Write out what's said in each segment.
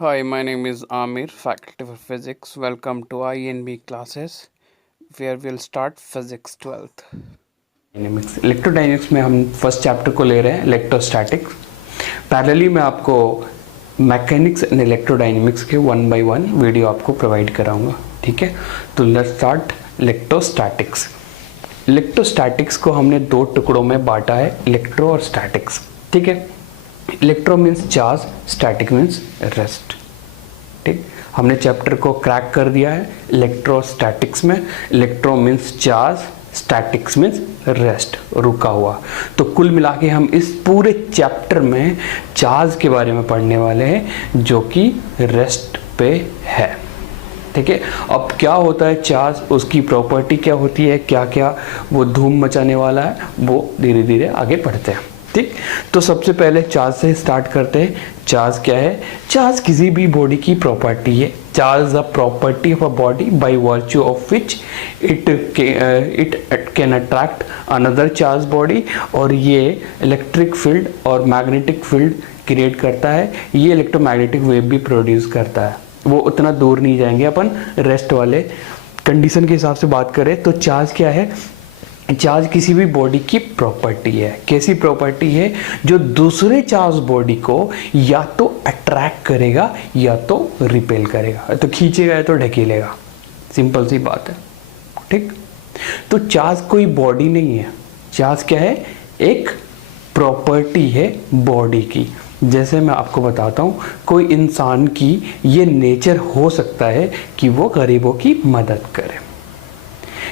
Hi, my name is Amir, Faculty for Physics. Welcome to INB classes, where we'll start Physics 12th. Dynamics electrodynamics में हम first chapter को ले रहे हैं electrostatics. Parallelly मैं आपको मैकेनिक्स एंड इलेक्ट्रोडायनेमिक्स के 1 by 1 वीडियो आपको प्रोवाइड कराऊंगा। ठीक है, तो लेट्स स्टार्ट इलेक्ट्रोस्टैटिक्स। इलेक्ट्रोस्टैटिक्स को हमने दो टुकड़ों में बांटा है, इलेक्ट्रो और स्टैटिक्स। ठीक है, electro means charge, static means rest. ठीक, हमने चैप्टर को क्रैक कर दिया है इलेक्ट्रोस्टैटिक्स में। Electro means charge, statics means rest, रुका हुआ। तो कुल मिला के हम इस पूरे चैप्टर में चार्ज के बारे में पढ़ने वाले हैं जो कि रेस्ट पे है। ठीक है, अब क्या होता है चार्ज, उसकी प्रॉपर्टी क्या होती है, क्या क्या वो धूम मचाने वाला है, वो धीरे धीरे आगे पढ़ते हैं। ठीक, तो सबसे पहले चार्ज से स्टार्ट करते हैं। चार्ज क्या है? चार्ज किसी भी बॉडी की प्रॉपर्टी है। Charge a property of a body by virtue of which it can attract another charge body, और ये इलेक्ट्रिक फील्ड और मैग्नेटिक फील्ड क्रिएट करता है। ये इलेक्ट्रोमैग्नेटिक वेव भी प्रोड्यूस करता है। वो उतना दूर नहीं जाएंगे अपन, रेस्ट वाले कंडीशन के हिसाब से बात करें तो चार्ज क्या है? चार्ज किसी भी बॉडी की प्रॉपर्टी है। कैसी प्रॉपर्टी है? जो दूसरे चार्ज बॉडी को या तो अट्रैक्ट करेगा या तो रिपेल करेगा, तो खींचेगा या तो ढकेलेगा। सिंपल सी बात है। ठीक, तो चार्ज कोई बॉडी नहीं है। चार्ज क्या है? एक प्रॉपर्टी है बॉडी की। जैसे मैं आपको बताता हूँ, कोई इंसान की ये नेचर हो सकता है कि वो गरीबों की मदद करे।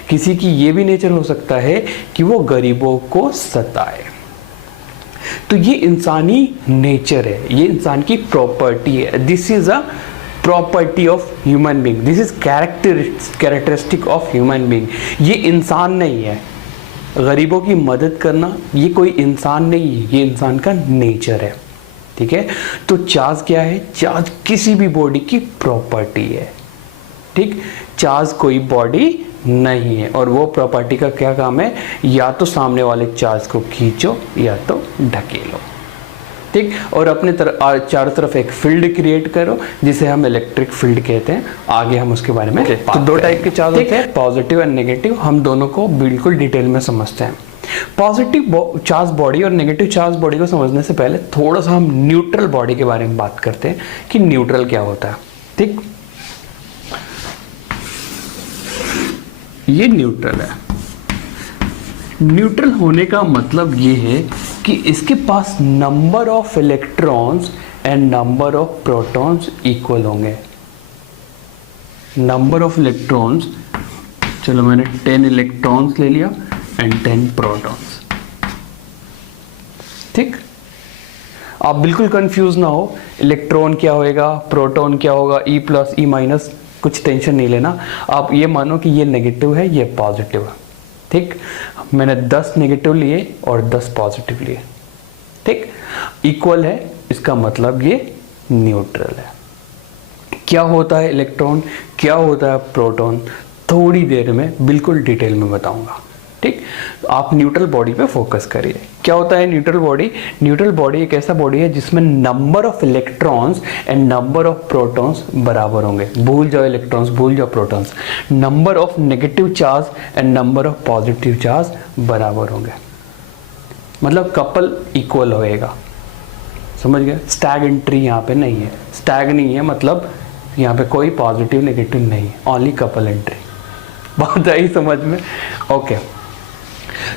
किसी की ये भी नेचर हो सकता है कि वो गरीबों को सताए। तो ये इंसानी नेचर है, ये इंसान की प्रॉपर्टी है। This is a property of human being, this is characteristic of human being. ये इंसान नहीं है। गरीबों की मदद करना ये कोई इंसान नहीं है, ये इंसान का नेचर है। ठीक है, तो चार्ज क्या है? चार्ज किसी भी बॉडी की प्रॉपर्टी है। ठीक, चार्ज कोई बॉडी नहीं है, और वो प्रॉपर्टी का क्या काम है? या तो सामने वाले चार्ज को खींचो या तो ढकेलो। ठीक, और अपने चारों तरफ एक फील्ड क्रिएट करो जिसे हम इलेक्ट्रिक फील्ड कहते हैं। आगे हम उसके बारे में तो दो टाइप के चार्ज होते हैं, पॉजिटिव एंड नेगेटिव। हम दोनों को बिल्कुल डिटेल में समझते हैं। पॉजिटिव चार्ज बॉडी और नेगेटिव चार्ज बॉडी को समझने से पहले थोड़ा सा हम न्यूट्रल बॉडी के बारे में बात करते हैं कि न्यूट्रल क्या होता है। ठीक, ये न्यूट्रल है। न्यूट्रल होने का मतलब ये है कि इसके पास number of electrons and number of protons equal होंगे। नंबर ऑफ इलेक्ट्रॉन्स, चलो मैंने 10 इलेक्ट्रॉन्स ले लिया एंड 10 प्रोटॉन्स। ठीक, आप बिल्कुल कंफ्यूज ना हो, इलेक्ट्रॉन क्या होएगा, प्रोटॉन क्या होगा, ई प्लस ई माइनस, कुछ टेंशन नहीं लेना। आप ये मानो कि ये नेगेटिव है, ये पॉजिटिव है। ठीक, मैंने 10 नेगेटिव लिए और 10 पॉजिटिव लिए। ठीक, इक्वल है, इसका मतलब ये न्यूट्रल है। क्या होता है इलेक्ट्रॉन, क्या होता है प्रोटॉन, थोड़ी देर में बिल्कुल डिटेल में बताऊंगा। ठीक, आप न्यूट्रल बॉडी पे फोकस करिए। क्या होता है न्यूट्रल बॉडी? न्यूट्रल बॉडी एक ऐसा बॉडी है जिसमें number of electrons and number of protons बराबर होंगे। भूल जाओ इलेक्ट्रॉन्स, भूल जाओ protons. Number of negative charge and number of positive charge बराबर होंगे, मतलब कपल इक्वल होएगा। समझ गए? स्टैग एंट्री यहाँ पे नहीं है। स्टैग नहीं है मतलब यहाँ पे कोई पॉजिटिव नेगेटिव नहीं है, ओनली कपल एंट्री। बात आई समझ में? ओके,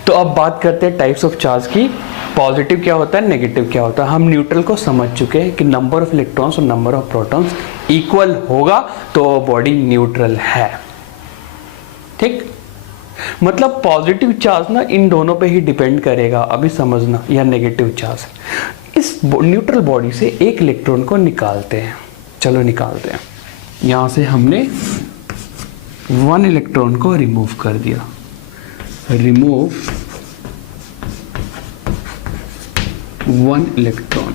तो अब बात करते हैं टाइप्स ऑफ चार्ज की। पॉजिटिव क्या होता है, नेगेटिव क्या होता है। हम न्यूट्रल को समझ चुके हैं कि नंबर ऑफ इलेक्ट्रॉन्स और नंबर ऑफ प्रोटॉन्स इक्वल होगा तो बॉडी न्यूट्रल है। ठीक, मतलब पॉजिटिव चार्ज ना इन दोनों पे ही डिपेंड करेगा, अभी समझना, या नेगेटिव चार्ज। इस न्यूट्रल बॉडी से एक इलेक्ट्रॉन को निकालते हैं। चलो निकालते हैं। यहां से हमने 1 इलेक्ट्रॉन को रिमूव कर दिया। Remove 1 electron.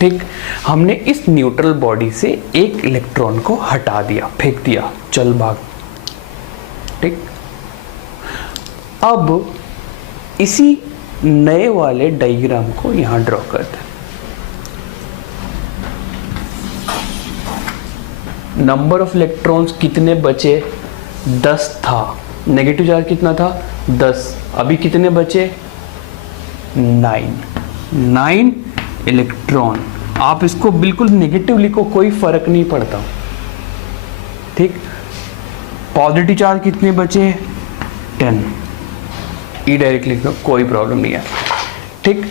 ठीक, हमने इस न्यूट्रल बॉडी से एक इलेक्ट्रॉन को हटा दिया, फेंक दिया, चल भाग। ठीक, अब इसी नए वाले डायग्राम को यहां ड्रॉ करते हैं। नंबर ऑफ इलेक्ट्रॉन्स कितने बचे, 10 था, नेगेटिव चार्ज कितना था 10, अभी कितने बचे 9 इलेक्ट्रॉन। आप इसको बिल्कुल नेगेटिव लिखो, कोई फर्क नहीं पड़ता, ठीक। पॉजिटिव चार्ज कितने बचे 10, ई डायरेक्ट लिखो, कोई प्रॉब्लम नहीं है, ठीक।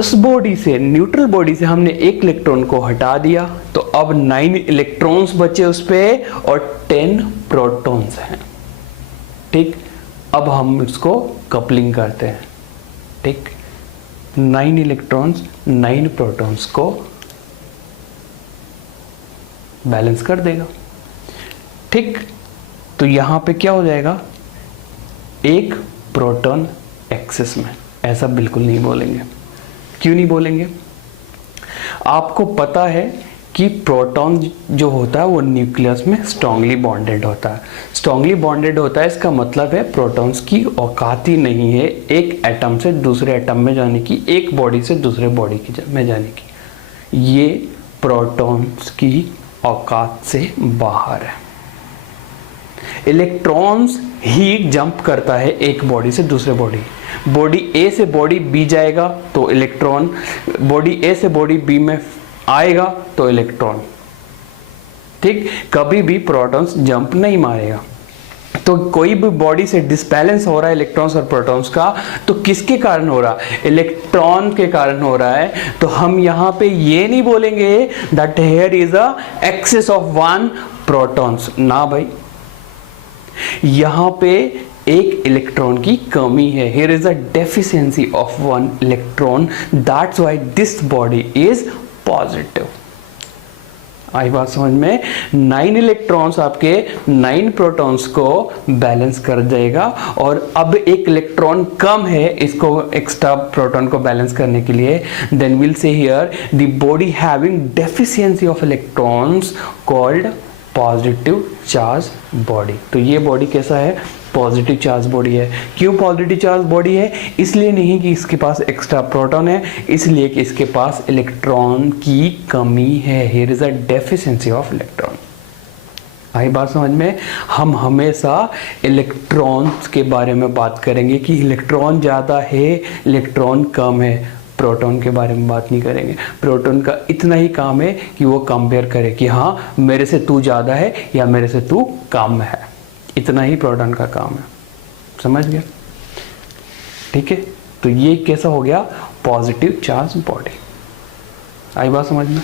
इस बॉडी से, न्यूट्रल बॉडी से हमने एक इलेक्ट्रॉन को हटा दिया, तो अब 9 इलेक्ट्रॉन्स बचे उस पे और 10 प्रोटॉन्स हैं, ठीक। अब हम इसको कपलिंग करते हैं, ठीक। 9 इलेक्ट्रॉन्स 9 प्रोटॉन्स को बैलेंस कर देगा, ठीक। तो यहां पे क्या हो जाएगा, एक प्रोटॉन एक्सेस में। ऐसा बिल्कुल नहीं बोलेंगे। क्यों नहीं बोलेंगे? आपको पता है कि प्रोटॉन जो होता है वो न्यूक्लियस में स्ट्रांगली बॉन्डेड होता है। स्ट्रांगली बॉन्डेड होता है, इसका मतलब है प्रोटॉन्स की औकात ही नहीं है एक एटम से दूसरे एटम में जाने की, एक बॉडी से दूसरे बॉडी में जाने की। ये प्रोटॉन्स की औकात से बाहर है। इलेक्ट्रॉन्स ही जंप करता है एक बॉडी से दूसरे बॉडी ए से बॉडी बी जाएगा तो इलेक्ट्रॉन, बॉडी ए से बॉडी बी में आएगा तो इलेक्ट्रॉन, ठीक। कभी भी प्रोटॉन्स जंप नहीं मारेगा। तो कोई भी बॉडी से डिसबैलेंस हो रहा है इलेक्ट्रॉन्स और प्रोटॉन्स का, तो किसके कारण हो रहा है? इलेक्ट्रॉन के कारण हो रहा है। तो हम यहां पे ये नहीं बोलेंगे that here is a excess of 1 protons, ना भाई, यहां पे एक इलेक्ट्रॉन की कमी है। Here is a deficiency of 1 electron. That's why this body is positive. आई बात समझ में? 9 इलेक्ट्रॉन्स आपके 9 प्रोटॉन्स को बैलेंस कर देगा, और अब एक इलेक्ट्रॉन कम है इसको एक्स्ट्रा प्रोटॉन को बैलेंस करने के लिए। Then will say here the body having deficiency of electrons called positive charge body. तो ये बॉडी कैसा है? पॉजिटिव चार्ज बॉडी है। क्यों पॉजिटिव चार्ज बॉडी है? इसलिए नहीं कि इसके पास एक्स्ट्रा प्रोटॉन है, इसलिए कि इसके पास इलेक्ट्रॉन की कमी है। Here is a deficiency of electron. आई बात समझ में? हम हमेशा इलेक्ट्रॉन्स के बारे में बात करेंगे कि इलेक्ट्रॉन ज़्यादा है, इलेक्ट्रॉन कम है। प्रोटॉन के बारे में बात नहीं करेंगे। प्रोटॉन का इतना ही काम है कि वो कंपेयर करे कि हाँ मेरे से तू ज़्यादा है या मेरे से तू कम है, इतना ही प्रोटॉन का काम है। समझ गया? ठीक है, तो ये कैसा हो गया? Positive charge body. आई बात समझ में?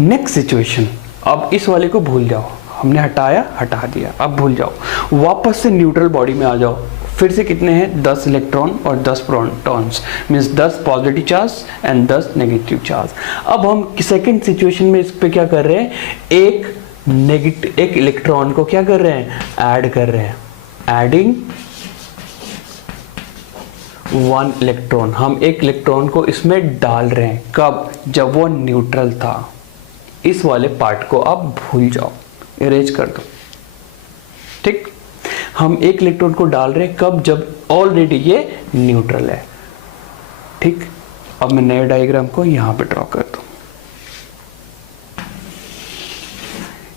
नेक्स्ट सिचुएशन, अब इस वाले को भूल जाओ, हमने हटाया, हटा दिया, अब भूल जाओ, वापस से न्यूट्रल बॉडी में आ जाओ। फिर से कितने हैं? 10 इलेक्ट्रॉन और 10 protons, means 10 positive charge and 10 negative charge. अब हम सेकेंड सिचुएशन में इस पे क्या कर रहे हैं? एक इलेक्ट्रॉन को क्या कर रहे हैं? ऐड कर रहे हैं। एडिंग 1 इलेक्ट्रॉन, हम एक इलेक्ट्रॉन को इसमें डाल रहे हैं। कब? जब वो न्यूट्रल था। इस वाले पार्ट को आप भूल जाओ, इरेज कर दो, ठीक। हम एक इलेक्ट्रॉन को डाल रहे हैं कब? जब ऑलरेडी ये न्यूट्रल है, ठीक। अब मैं नए डायग्राम को यहां पे ड्रॉ कर दूं।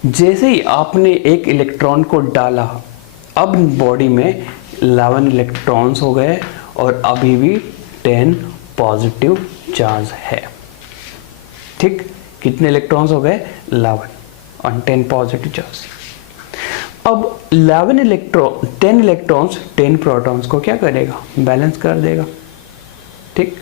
जैसे ही आपने एक इलेक्ट्रॉन को डाला, अब बॉडी में 11 इलेक्ट्रॉन्स हो गए और अभी भी 10 पॉजिटिव चार्ज है, ठीक। कितने इलेक्ट्रॉन्स हो गए? 11 और 10 पॉजिटिव चार्ज। अब 10 इलेक्ट्रॉन्स 10 प्रोटॉन्स को क्या करेगा? बैलेंस कर देगा, ठीक।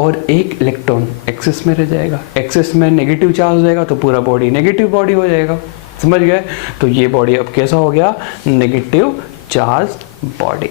और एक इलेक्ट्रॉन एक्सेस में रह जाएगा। एक्सेस में नेगेटिव चार्ज हो जाएगा तो पूरा बॉडी नेगेटिव बॉडी हो जाएगा। समझ गए? तो ये बॉडी अब कैसा हो गया? Negative charge body.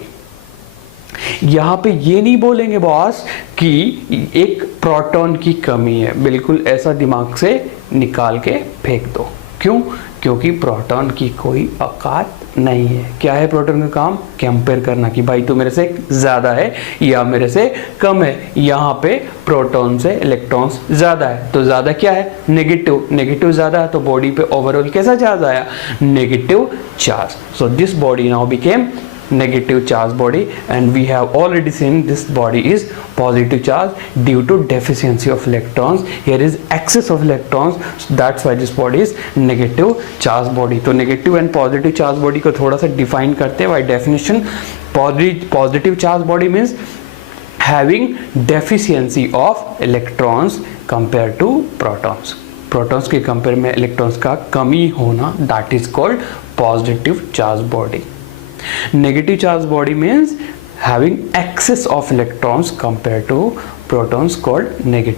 यहां पे ये नहीं बोलेंगे बॉस कि एक प्रोटॉन की कमी है, बिल्कुल ऐसा दिमाग से निकाल के फेंक दो। क्यों? क्योंकि प्रोटॉन की कोई औकात नहीं है। क्या है प्रोटॉन का काम? कंपेयर करना कि भाई तू मेरे से ज़्यादा है या मेरे से कम है। यहाँ पे प्रोटॉन से इलेक्ट्रॉन्स ज़्यादा है, तो ज़्यादा क्या है? नेगेटिव। नेगेटिव ज़्यादा है तो बॉडी पे ओवरऑल कैसा चार्ज आया? Negative charge. So this body now became negative charge body, and we have already seen this body is positive charge due to deficiency of electrons. Here is excess of electrons, so that's why this body is negative charge body. तो negative and positive charge body को थोड़ा सा define करते हैं by definition. Positive charge body means having deficiency of electrons compared to protons. Protons के compare में electrons का कमी होना, that is called positive charge body. Negative charge body means having excess of electrons compare to protons, called negative.